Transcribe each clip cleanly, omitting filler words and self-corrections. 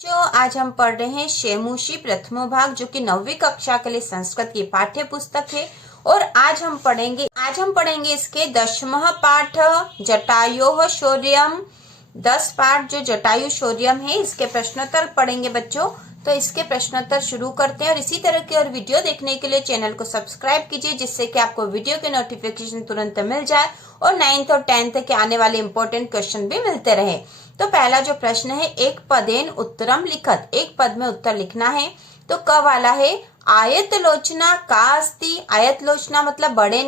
जो आज हम पढ़ रहे हैं शेमुशी प्रथमो भाग, जो कि 9वीं कक्षा के लिए संस्कृत की पाठ्य पुस्तक है। और आज हम पढ़ेंगे इसके 10वां पाठ जटायोः शौर्यम। 10 पाठ जो जटायु शौर्यम है, इसके प्रश्नोत्तर पढ़ेंगे बच्चों। तो इसके प्रश्नोत्तर शुरू करते हैं। और इसी तरह की और वीडियो देखने के लिए चैनल को सब्सक्राइब कीजिए, जिससे कि आपको वीडियो के नोटिफिकेशन तुरंत मिल जाए और 9th और 10th के आने वाले इंपॉर्टेंट क्वेश्चन भी मिलते रहे। तो पहला जो प्रश्न है, एक पदेन उत्तरम लिखत, एक पद में उत्तर लिखना है। तो क वाला है आयत लोचना का अस्ति। आयत लोचना मतलब बड़े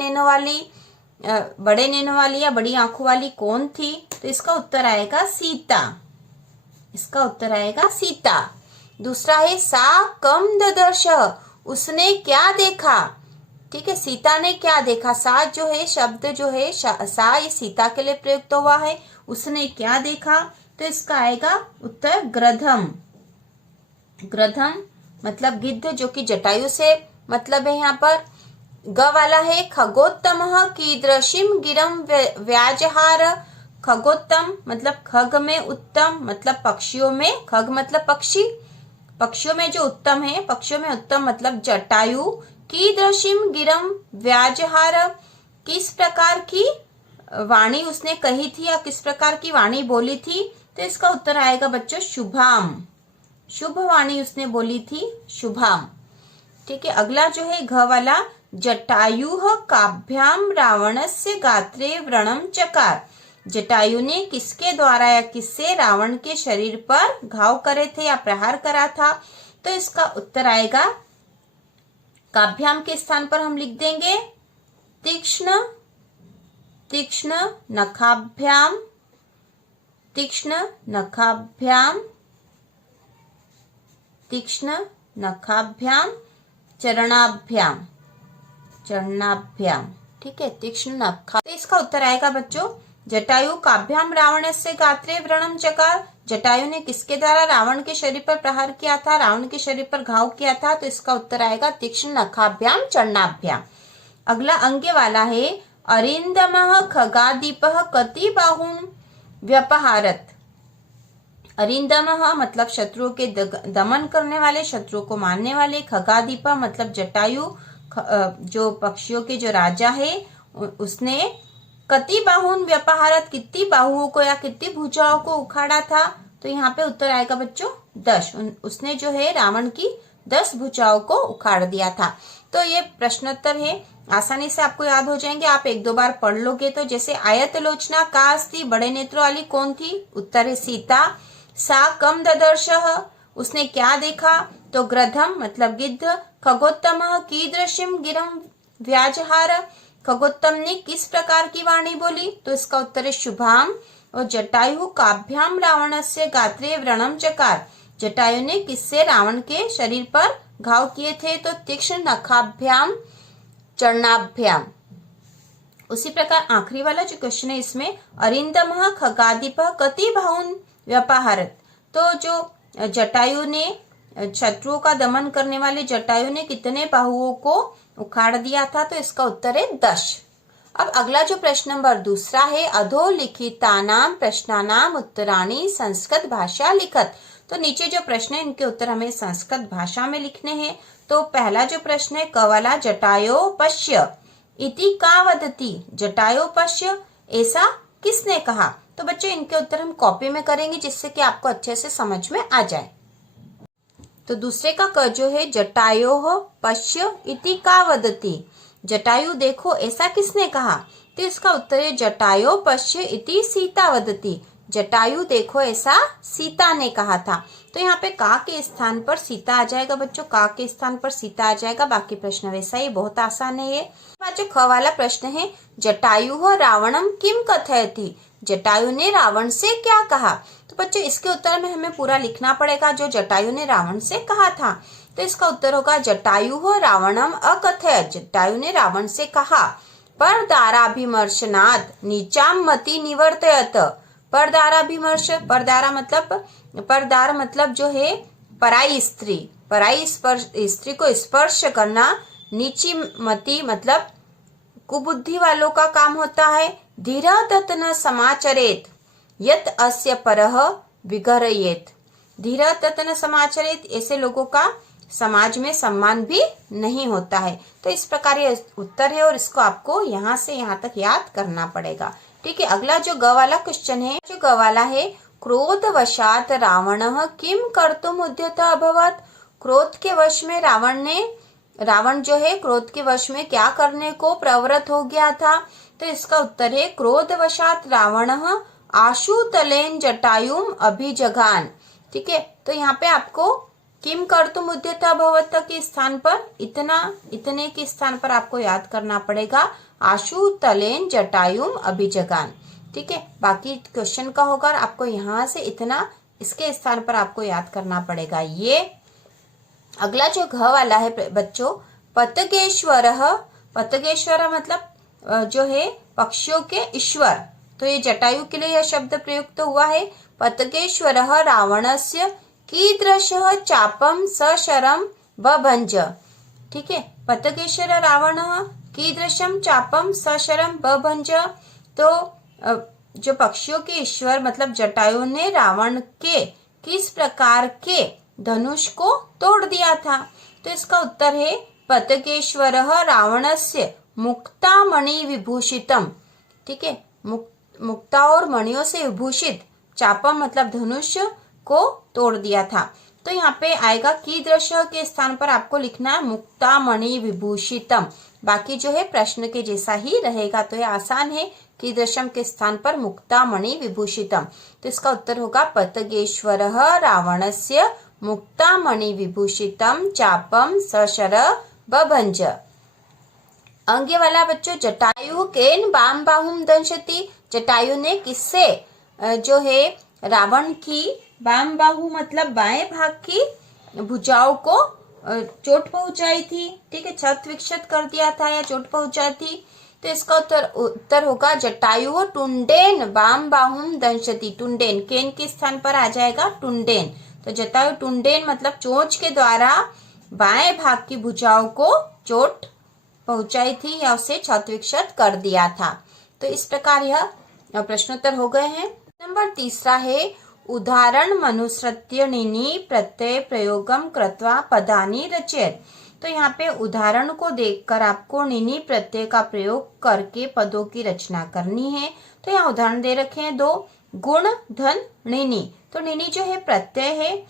नैनो वाली या बड़ी आंखों वाली कौन थी? तो इसका उत्तर आएगा सीता। दूसरा है सा कम ददर्श, उसने क्या देखा? ठीक है, सीता ने क्या देखा? सा जो है शब्द जो है सा, ये सीता के लिए प्रयुक्त हुआ है। उसने क्या देखा? तो इसका आएगा उत्तर ग्रधम मतलब गिद्ध, जो कि जटायु से मतलब है यहाँ पर। ग वाला है खगोत्तमः कीदृशीम गिरम व्याजहार। खगोत्तम मतलब खग में उत्तम, मतलब पक्षियों में, खग मतलब पक्षी, पक्षियों में जो उत्तम है, पक्षियों में उत्तम मतलब जटायु। कीदृशीम गिरम व्याजहार, किस प्रकार की वाणी उसने कही थी या किस प्रकार की वाणी बोली थी? तो इसका उत्तर आएगा बच्चों शुभाम, शुभ वाणी उसने बोली थी, शुभाम। ठीक है, अगला जो है घ वाला जटायु काभ्याम रावणस्य गात्रे व्रणम चकार। जटायु ने किसके द्वारा या किससे रावण के शरीर पर घाव करे थे या प्रहार करा था? तो इसका उत्तर आएगा, काभ्याम के स्थान पर हम लिख देंगे तीक्ष्ण नखाभ्याम, तीक्ष्ण नखाभ्याम चरणाभ्याम। ठीक है, तीक्ष्ण नखा। तो इसका उत्तर आएगा बच्चों जटायु काभ्याम रावणस्य गात्रे व्रणम चकार। जटायु ने किसके द्वारा रावण के शरीर पर प्रहार किया था, रावण के शरीर पर घाव किया था? तो इसका उत्तर आएगा तीक्ष्ण नखाभ्याम चरणाभ्याम। अगला अंगे वाला है अरिंदमः खगादीपः कति बाहुन व्यपहारत। अरिंदमः मतलब शत्रुओं के दमन करने वाले, शत्रुओं को मारने वाले। खगादीप मतलब जटायु, जो पक्षियों के जो राजा है, उसने कति बाहुन व्यपहारत, कितनी बाहुओं को या कितनी भुजाओं को उखाड़ा था? तो यहाँ पे उत्तर आएगा बच्चों 10। उसने जो है रावण की 10 भुजाओं को उखाड़ दिया था। तो ये प्रश्नोत्तर है, आसानी से आपको याद हो जाएंगे, आप 1-2 बार पढ़ लोगे तो। जैसे आयत लोचना का अस्ति, बड़े नेत्रों वाली कौन थी? उत्तर है सीता। सा कम ददर्शः, उसने क्या देखा? तो ग्रधम मतलब गिद्ध। खगोत्तमः कीदृशीम गिरम व्याजहार, खगोत्तम ने किस प्रकार की वाणी बोली? तो इसका उत्तर है शुभाम। और जटायु काभ्याम रावणस्य गात्रे व्रणम चकार, जटायु ने किससे रावण के शरीर पर घाव किए थे? तो तीक्ष्ण नखाभ्याम चरणाभ्याम। उसी प्रकार आखिरी वाला जो क्वेश्चन है इसमें, अरिंदमः खगादीपः कति बाहुन व्यपहारत। तो जो जटायु ने, शत्रुओं का दमन करने वाले जटायु ने कितने बाहुओं को उखाड़ दिया था? तो इसका उत्तर है 10। अब अगला जो प्रश्न नंबर 2 है, अधोलिखितानां प्रश्नानां उत्तराणि संस्कृत भाषा लिखत। तो नीचे जो प्रश्न है, इनके उत्तर हमें संस्कृत भाषा में लिखने हैं। तो पहला जो प्रश्न है क वाला, जटायो पश्य इति का वदति। जटायो पश्य, ऐसा किसने कहा? तो बच्चों इनके उत्तर हम कॉपी में करेंगे, जिससे कि आपको अच्छे से समझ में आ जाए। तो दूसरे का क जो है, जटायो पश्य इति का वदति। जटायु देखो, ऐसा किसने कहा? तो इसका उत्तर है जटायो पश्य इति सीता वदति। जटायु देखो, ऐसा सीता ने कहा था। तो यहाँ पे का के स्थान पर सीता आ जाएगा बच्चों, का के स्थान पर सीता आ जाएगा। बाकी प्रश्न वैसा ही, बहुत आसान है ये। जो ख वाला प्रश्न है, जटायु रावणम किम कथयति। जटायु ने रावण से क्या कहा? तो बच्चों इसके उत्तर में हमें पूरा लिखना पड़ेगा जो जटायु ने रावण से कहा था। तो इसका उत्तर होगा जटायु रावणम अकथयत। जटायु ने रावण से कहा, परदाराभिमर्शनात् नीचाम मति निवर्तयत। परदाराभिमर्श, परदार मतलब जो है पराई स्त्री को स्पर्श करना। नीची मति मतलब कुबुद्धि वालों का काम होता है। धीरा तत् न समाचरेत यत अस्य परः विगरयेत। धीरः तत् न समाचरेत, ऐसे लोगों का समाज में सम्मान भी नहीं होता है। तो इस प्रकार ये उत्तर है और इसको आपको यहाँ से यहाँ तक याद करना पड़ेगा। ठीक है, अगला जो ग वाला क्वेश्चन है, जो ग वाला है, क्रोधवशात रावणः किम कर्तुम उद्यतः अभवत्। क्रोध के वश में रावण जो है क्रोध के वश में क्या करने को प्रवृत्त हो गया था। तो इसका उत्तर है क्रोधवशात रावणः आशुतलेन जटायुम अभिजगान। ठीक है, तो यहाँ पे आपको किम कर्तुम उद्यतः अभवत् के स्थान पर इतने के स्थान पर आपको याद करना पड़ेगा आशुतलेन जटायुम अभिजगान। ठीक है, बाकी क्वेश्चन का होगा आपको यहाँ से इतना इसके स्थान पर आपको याद करना पड़ेगा। ये अगला जो घ वाला है बच्चों, पतगेश्वर मतलब जो है पक्षियों के ईश्वर। तो ये जटायु के लिए यह शब्द प्रयुक्त हुआ है। पतगेश्वर रावणस्य कीदृशः चापम सशरम बभंज। ठीक है, पतगेश्वर रावणः कीदृशम चापम सशरम बभंज। तो जो पक्षियों के ईश्वर मतलब जटायु ने रावण के किस प्रकार के धनुष को तोड़ दिया था। तो इसका उत्तर है पतगेश्वर रावणस्य मुक्ता मणि विभूषितम। ठीक है, मुक्ता और मणियों से विभूषित चापम मतलब धनुष को तोड़ दिया था। तो यहाँ पे आएगा कीदृशः के स्थान पर आपको लिखना है मुक्ता मणि विभूषितम। बाकी जो है प्रश्न के जैसा ही रहेगा, तो ये आसान है। कीदृशम के स्थान पर मुक्ता मणि विभूषितम। तो इसका उत्तर होगा पतगेश्वरः रावणस्य मुक्ता मणि विभूषितम चापम सशर बभंज। अंग्य वाला बच्चों, जटायु केन बाम बाहुम दंशति। जटायु ने किससे जो है रावण की बाम बाहु मतलब बाएं भाग की भुजाओं को चोट पहुंचाई थी। ठीक है, क्षत विक्षत कर दिया था या चोट पहुंचाई थी। तो इसका उत्तर होगा जटायु टुंडेन बाम बाहुम दंशति। टुंडेन केन के स्थान पर आ जाएगा टुंडेन। तो जटायु टुंडेन मतलब चोंच के द्वारा बाएं भाग की भुजाओं को चोट पहुंचाई थी या उसे क्षत विक्षत कर दिया था। तो इस प्रकार यह प्रश्नोत्तर हो गए हैं। नंबर तीसरा है उदाहरण मनुसृत्य णिनि प्रत्यय प्रयोगम कृत्वा पदानि रचयेत्। तो यहाँ पे उदाहरण को देखकर आपको णिनि प्रत्यय का प्रयोग करके पदों की रचना करनी है। तो यहाँ उदाहरण दे रखे हैं दो, गुण धन णिनि। तो णिनि जो है प्रत्यय है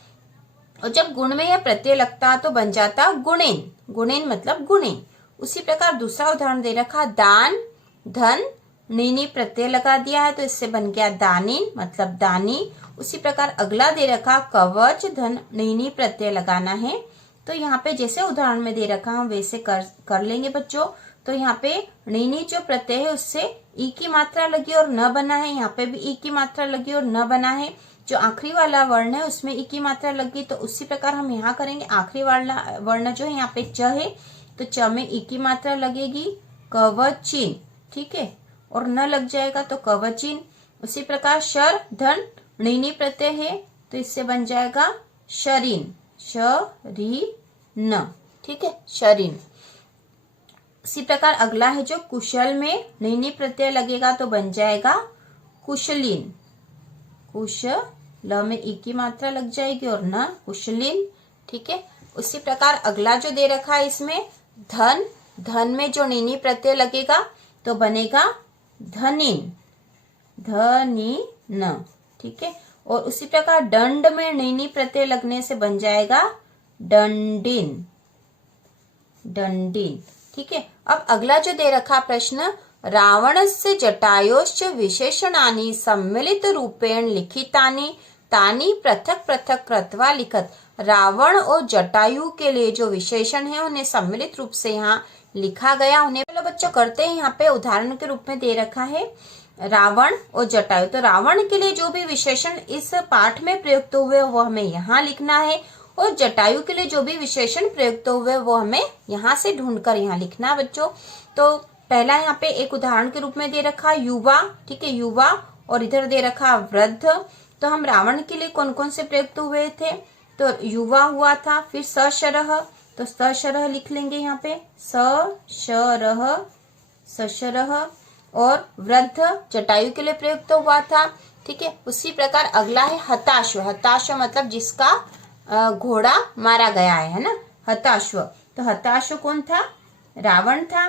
और जब गुण में यह प्रत्यय लगता तो बन जाता गुणेन। गुणेन मतलब गुणे। उसी प्रकार दूसरा उदाहरण दे रखा दान धन णिनि प्रत्यय लगा दिया है तो इससे बन गया दानिन मतलब दानी। उसी प्रकार अगला दे रखा कवच धन णिनि प्रत्यय लगाना है। तो यहाँ पे जैसे उदाहरण में दे रखा हम वैसे कर लेंगे बच्चों। तो यहाँ पे णिनि जो प्रत्यय है उससे ई की मात्रा लगी और न बना है। यहाँ पे भी ई की मात्रा लगी और न बना है। जो आखिरी वाला वर्ण है उसमें ई की मात्रा लगी। तो उसी प्रकार हम यहाँ करेंगे। आखिरी वाला वर्ण जो है यहाँ पे च है तो च में ई की मात्रा लगेगी कवचिन। ठीक है, और न लग जाएगा तो कवचिन। उसी प्रकार शर धन णिनि प्रत्यय है तो इससे बन जाएगा शरीन शरीन। ठीक है, शरीन। इसी प्रकार अगला है जो कुशल में णिनि प्रत्यय लगेगा तो बन जाएगा कुशलीन। कुशल में ई की मात्रा लग जाएगी और न कुशलीन। ठीक है, उसी प्रकार अगला जो दे रखा है इसमें धन, धन में जो णिनि प्रत्यय लगेगा तो बनेगा धनिन धनिन। ठीक है, और उसी प्रकार दंड में णिनि प्रत्यय लगने से बन जाएगा दंडिन दंडिन। ठीक है, अब अगला जो दे रखा प्रश्न रावणस्य जटायोश्च विशेषणानि सम्मिलित रूपेण लिखितानि तानि पृथक पृथक कृत्वा लिखत। रावण और जटायु के लिए जो विशेषण है उन्हें सम्मिलित रूप से यहाँ लिखा गया। उन्हें चलो बच्चों करते हैं। यहाँ पे उदाहरण के रूप में दे रखा है रावण और जटायु। तो रावण के लिए जो भी विशेषण इस पाठ में प्रयुक्त हुए वो हमें यहाँ लिखना है और जटायु के लिए जो भी विशेषण प्रयुक्त हुए वो हमें यहाँ से ढूंढकर यहाँ लिखना है बच्चों। तो पहला यहाँ पे एक उदाहरण के रूप में दे रखा युवा। ठीक है, युवा और इधर दे रखा वृद्ध। तो हम रावण के लिए कौन कौन से प्रयुक्त हुए थे। तो युवा हुआ था, फिर सशरह तो सशरह लिख लेंगे यहाँ पे सशरह सशरह। और वृद्ध जटायु के लिए प्रयुक्त हुआ था ठीक है। उसी प्रकार अगला है हताश्व। हताश्व मतलब जिसका घोड़ा मारा गया है ना, हताश्व। तो हताश्व कौन था? रावण था।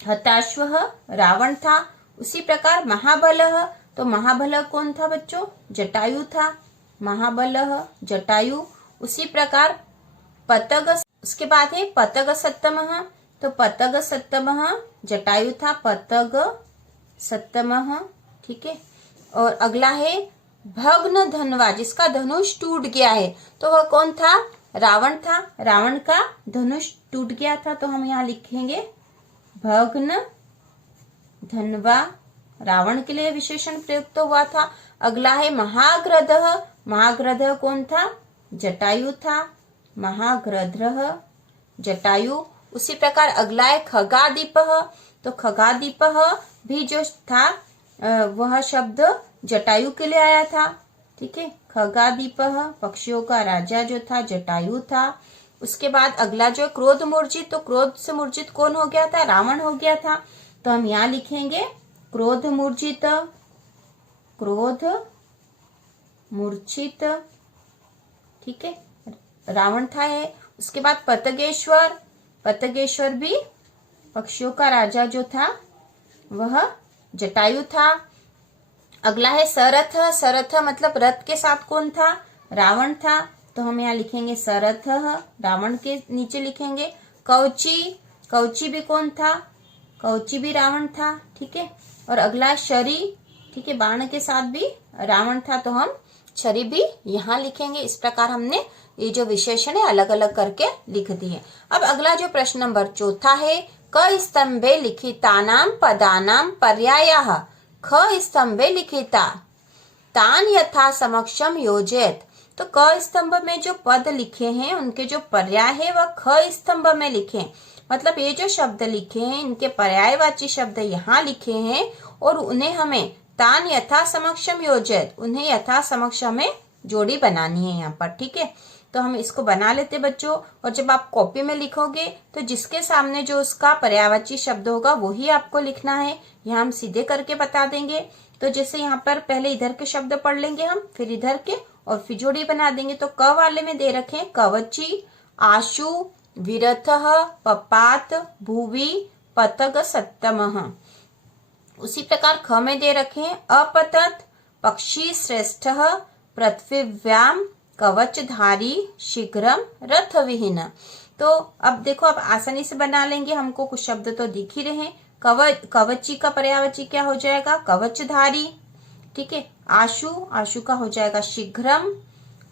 हताश्व रावण था। उसी प्रकार महाबलः, तो महाबलः कौन था बच्चों? जटायु था। महाबलः जटायु। उसी प्रकार पतग, उसके बाद है पतग सत्तमः, तो पतग सत्तमः जटायु था। पतग सत्तमः, ठीक है। और अगला है भग्न धनवा, जिसका धनुष टूट गया है, तो वह कौन था? रावण था। रावण का धनुष टूट गया था, तो हम यहाँ लिखेंगे भग्न धनवा, रावण के लिए विशेषण प्रयुक्त हुआ था। अगला है महाग्रधः। महाग्रधः कौन था? जटायु था। महाग्रधः जटायु। उसी प्रकार अगला है खगादीपः, तो खगादीपः भी जो था वह शब्द जटायु के लिए आया था, ठीक है। खगादीपः पक्षियों का राजा जो था जटायु था। उसके बाद अगला जो क्रोध मूर्जित, तो क्रोध से मूर्जित कौन हो गया था? रावण हो गया था। तो हम यहाँ लिखेंगे क्रोध मूर्जित, क्रोध मूर्छित, ठीक है, रावण था है। उसके बाद पतगेश्वर, पतगेश्वर भी पक्षियों का राजा जो था वह जटायु था। अगला है सरथ। सरथ मतलब रथ के साथ कौन था? रावण था। तो हम यहाँ लिखेंगे सरथ, रावण के नीचे लिखेंगे। कवची, कवची भी कौन था? कवची भी रावण था, ठीक है। और अगला शरी, ठीक है, बाण के साथ भी रावण था, तो हम छरी भी यहाँ लिखेंगे। इस प्रकार हमने ये जो विशेषण है अलग अलग करके लिख दिए। अब अगला जो प्रश्न नंबर चौथा है, क स्तंभे लिखितानां पदानां पर्यायः। ख स्तंभे लिखिता तान यथा समक्षम योजयेत। तो क स्तंभ में जो पद लिखे हैं उनके जो पर्याय है वह ख स्तंभ में लिखे। मतलब ये जो शब्द लिखे हैं इनके पर्यायवाची शब्द यहाँ लिखे हैं और उन्हें हमें तान यथा समक्षम योजयेत, उन्हें यथा समक्ष हमें जोड़ी बनानी है यहाँ पर, ठीक है। तो हम इसको बना लेते बच्चों। और जब आप कॉपी में लिखोगे तो जिसके सामने जो उसका पर्यायवाची शब्द होगा वही आपको लिखना है। यहाँ हम सीधे करके बता देंगे। तो जैसे यहाँ पर पहले इधर के शब्द पढ़ लेंगे हम, फिर इधर के, और फिर जोड़ी बना देंगे। तो क वाले में दे रखे हैं कवची, आशु, विरथः, पपात, भुवि, पतग सत्तमः। उसी प्रकार ख में दे रखे हैं अपतत, पक्षी श्रेष्ठः, पृथ्वीव्याम, कवचधारी, शीघ्रम, रथविहीन। तो अब देखो, अब आसानी से बना लेंगे। हमको कुछ शब्द तो दिख ही रहे हैं। कवची का पर्यायवाची क्या हो जाएगा? कवचधारी, ठीक है। आशु, आशु का हो जाएगा शीघ्रम।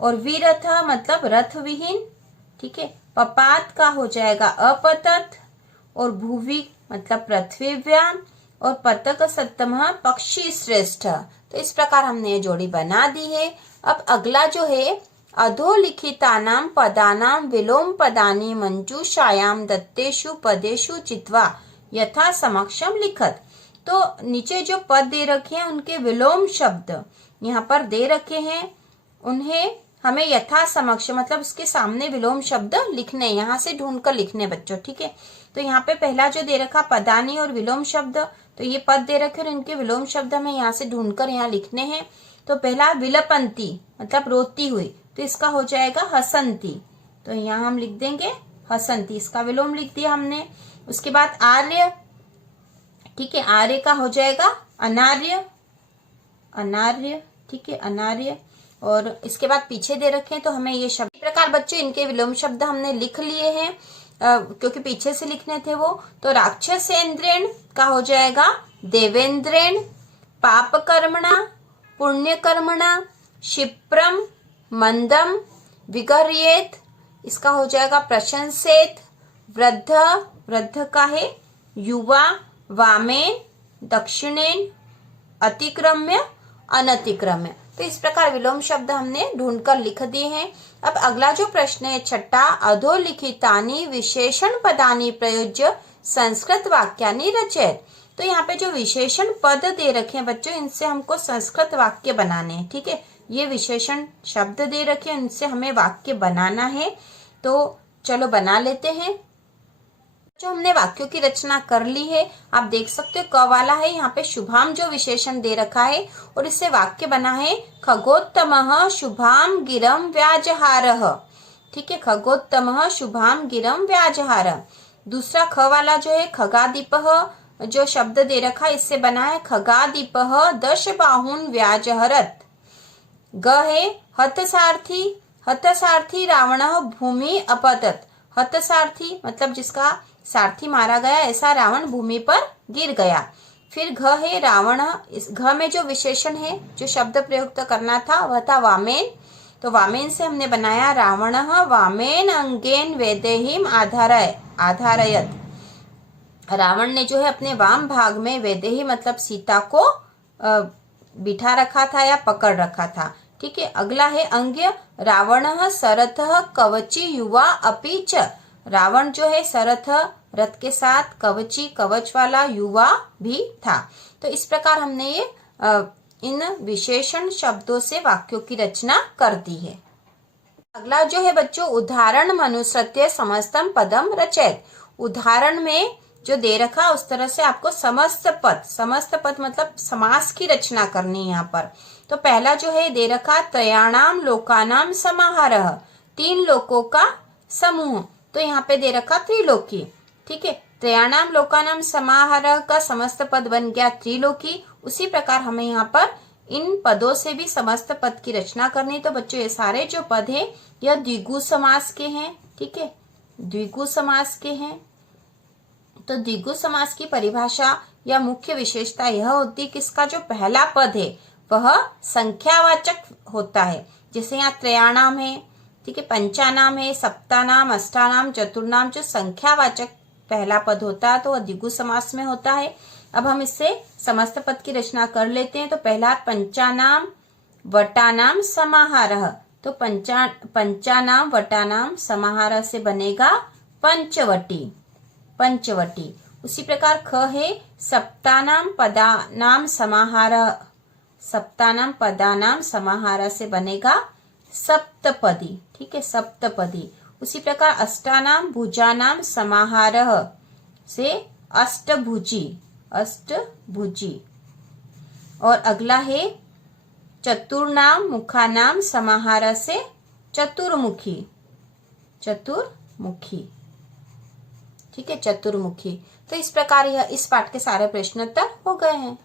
और विरथ मतलब रथ विहीन, ठीक है। पपात का हो जाएगा अपतत। और भुवि मतलब पृथ्वीव्याम। और पतक सत्तमः पक्षी श्रेष्ठ। तो इस प्रकार हमने ये जोड़ी बना दी है। अब अगला जो है, अधोलिखितानां पदानां विलोम पदानि मंजूषायां दत्तेषु पदेषु चित्वा यथा समक्षम लिखत। तो नीचे जो पद दे रखे हैं उनके विलोम शब्द यहाँ पर दे रखे हैं, उन्हें हमें यथा समक्ष मतलब उसके सामने विलोम शब्द लिखने, यहाँ से ढूंढकर लिखने बच्चों, ठीक है। तो यहाँ पे पहला जो दे रखा पदानी और विलोम शब्द, तो ये पद दे रखे और इनके विलोम शब्द हमें यहाँ से ढूंढकर यहाँ लिखने हैं। तो पहला विलपंती मतलब रोती हुई, तो इसका हो जाएगा हसंती। तो यहाँ हम लिख देंगे हसंती, इसका विलोम लिख दिया हमने। उसके बाद आर्य, ठीक है, आर्य का हो जाएगा अनार्य, अनार्य, ठीक है, अनार्य। और इसके बाद पीछे दे रखे हैं तो हमें ये शब्द, इस प्रकार बच्चों इनके विलोम शब्द हमने लिख लिए हैं क्योंकि पीछे से लिखने थे वो। तो राक्षसेंद्रेण का हो जाएगा देवेंद्रेण, पाप कर्मणा, पुण्य कर्मणा, क्षिप्रम, मंदम, विगर्येत, इसका हो जाएगा प्रशंसेत। वृद्ध, वृद्ध का है युवा, वामेन, दक्षिणेन, अतिक्रम्य, अनतिक्रम्य। तो इस प्रकार विलोम शब्द हमने ढूंढकर लिख दिए हैं। अब अगला जो प्रश्न है छठा, अधोलिखितानि विशेषण पदानि प्रयुज्य संस्कृत वाक्यानि रचयेत। तो यहाँ पे जो विशेषण पद दे रखे हैं बच्चों, इनसे हमको संस्कृत वाक्य बनाने हैं, ठीक है। ये विशेषण शब्द दे रखे हैं, इनसे हमें वाक्य बनाना है। तो चलो बना लेते हैं। जो हमने वाक्यों की रचना कर ली है, आप देख सकते हो क वाला है, यहाँ पे शुभाम जो विशेषण दे रखा है और इससे वाक्य बना है खगोत्तमः शुभाम गिरम व्याजहारः। ठीक है, खगोत्तमः शुभाम गिरम व्याजहारः। दूसरा ख वाला जो है खगादीपः जो शब्द दे रखा है, इससे बना है खगादीपः 10 बाहून व्याजहरत। ग है हतसारथी, हतसारथी रावणः भूमि अपतत। हतसारथी मतलब जिसका सारथी मारा गया, ऐसा रावण भूमि पर गिर गया। फिर घ है रावण, इस घ में जो विशेषण है, जो शब्द प्रयुक्त करना था वह था वामेन। तो वामेन से हमने बनाया रावणः वामेन अंगेन वैदेहीम आधारयत। रावण ने जो है अपने वाम भाग में वैदेही मतलब सीता को बिठा रखा था या पकड़ रखा था। ठीक है, अगला है अंग्य रावणः सरथः कवची युवा अपि च। रावण जो है सरथ रथ के साथ, कवची कवच वाला, युवा भी था। तो इस प्रकार हमने ये इन विशेषण शब्दों से वाक्यों की रचना कर दी है। अगला जो है बच्चों उदाहरण मनुसृत्य समस्तम पदम रचयत। उदाहरण में जो दे रखा उस तरह से आपको समस्त पद मतलब समास की रचना करनी है यहाँ पर। तो पहला जो है दे रखा त्रयाणाम लोकानाम समाहारः, 3 लोकों का समूह। तो यहाँ पे दे रखा त्रिलोकी। ठीक है, त्रयाणाम लोकानाम समाहारः का समस्त पद बन गया त्रिलोकी। उसी प्रकार हमें यहाँ पर इन पदों से भी समस्त पद की रचना करनी। तो बच्चों ये सारे जो पद है यह द्विगु समास के हैं। ठीक है, द्विगु समास के हैं। तो द्विगु समास की परिभाषा या मुख्य विशेषता यह होती कि इसका जो पहला पद है वह संख्यावाचक होता है। जैसे यहाँ त्रयाणाम है, ठीक है, पंचानाम है, सप्तानाम, अष्टानाम, चतुर्नाम, जो संख्यावाचक पहला पद होता है तो वह द्विगु समास में होता है। अब हम इससे समस्त पद की रचना कर लेते हैं। तो पहला पंचानाम वटानाम समाहारः। तो पंचानाम वटानाम समाहारः से बनेगा पंचवटी, पंचवटी। उसी प्रकार ख है सप्तानाम पदानाम समाहारः। सप्तानाम पदानाम समाहारः से बनेगा सप्तपदी। ठीक है, सप्तपदी। उसी प्रकार अष्टानाम भुजानाम समाहारः से अष्टभुजी, अष्टभुजी। और अगला है चतुर्नाम मुखानाम समाहारः से चतुर्मुखी, चतुर्मुखी। ठीक है, चतुर्मुखी। तो इस प्रकार यह इस पाठ के सारे प्रश्नोत्तर हो गए हैं।